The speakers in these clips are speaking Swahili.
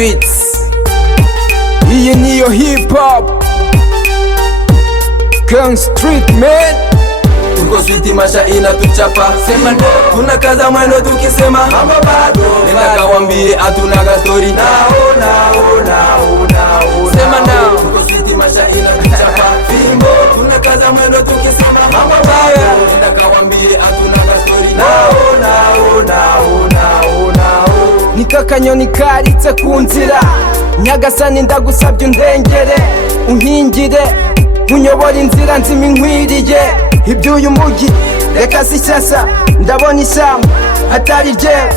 streets. Iyi niyo hip hop Gang Street man. Tuko switi masha inatuchapa, sema no. Tunakaza mwendo tukisema mambo bado. Nenda kawambie atunaga story. Sema no. Tuko switi masha inatuchapa, fimbo. Tunakaza mwendo tukisema mambo bado. Nenda kawambie atunaga story. Nikakanyoni karitse ku nzira, Nyagasani ndagusabye undengere, unkingire, unyobora inzira nzima inkwiriye. Iby'uyu mugi reka sicyasa, ndabona ishyamba hatari ryewe.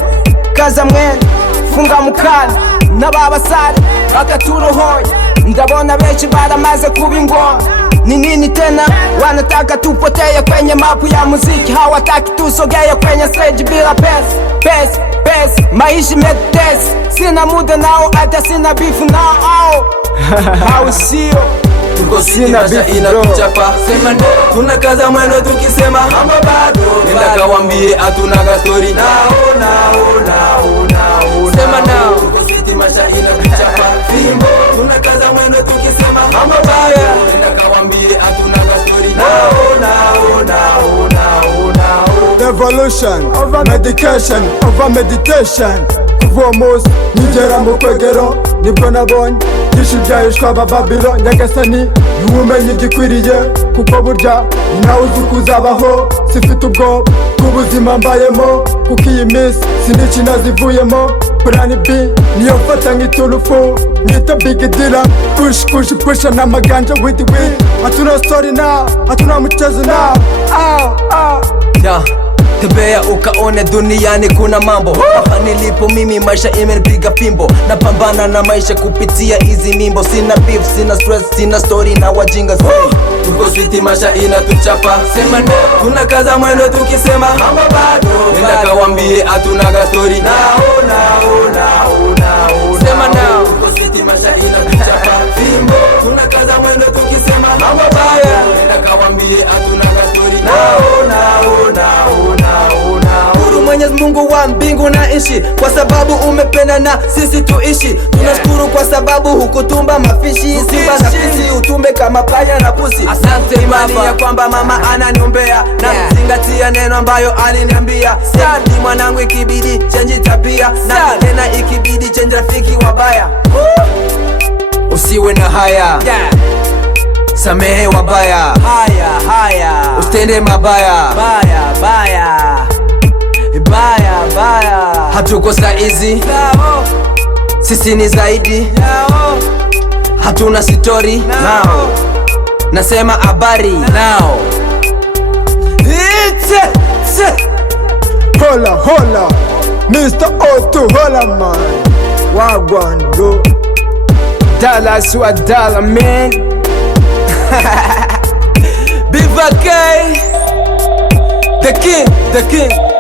Kaza mwene funga mukana n'ababasare bakaturohoye, ndabona benshi baramaze kuba ingoma. Ni nini tena wanataka tupoteye kwenye mapu ya muziki? Hawataki tusogeye kwenye stage bila pesa. Maisha imetesa, sina muda nao, hata sina bifu nao. Au sio? Tuko switi masha inatuchapa, sema no. Tunakaza mwendo tukisema mambo bado. Nenda kawambie atunaga story. Sema no. Tuko switi masha inatuchapa, fimbo. Tunakaza mwendo tukisema mambo bado. Nenda kawambie atunaga story. Revolution over medication over meditation. Kuva umunsi nigera mu kwegero nibwo nabonye byinshi byahishwa Babylon. Nyagasani niwumenye igikwiriye, kuko burya nawe uzi kuzabaho. Sifite ubwoba bw'ubuzima mbayemo, kuko iyi minsi sinikina zivuyemo. Plan B niyo mfata nk'iturufu, ngita big dealer. Push n'amaganja with hatuna story now, hatuna mchezo now. Yeah. Tembea ukaone duniani kuna mambo. Hapa nilipo mimi maisha imenipiga fimbo. Napambana na maisha kupitia hizi mimbo. Sina beef, sina stress, sina story na wajinga say. Tuko switi masha inatuchapa, sema no. Tunakaza mwendo tukisema mambo bado. Nenda kawambie atunaga story. Sema no. Tuko switi masha inatuchapa, fimbo. Tunakaza mwendo tukisema mambo bado. Nenda kawambie atunaga story. Mwenyezi Mungu wa mbingu na nchi, kwa sababu umependa na sisi tuishi. Tunashukuru kwa sababu hukutumba mafishi, simba na fisi utumbe kama panya na pusi. Asante imani ya kwamba mama ananiombea, na zingatia neno ambayo aliniambia. Sadi mwanangu ikibidi change tabia, na tena ikibidi change rafiki wabaya. Usiwe na haya, samehe wabaya. Usitende mabaya. Hatuko saizi, sisi ni zaidi. Hatuna story now, nasema habari now. Hola Mr. O2 hola man. Wagwan bro. Dallas wa dollar man. Biva K, the king.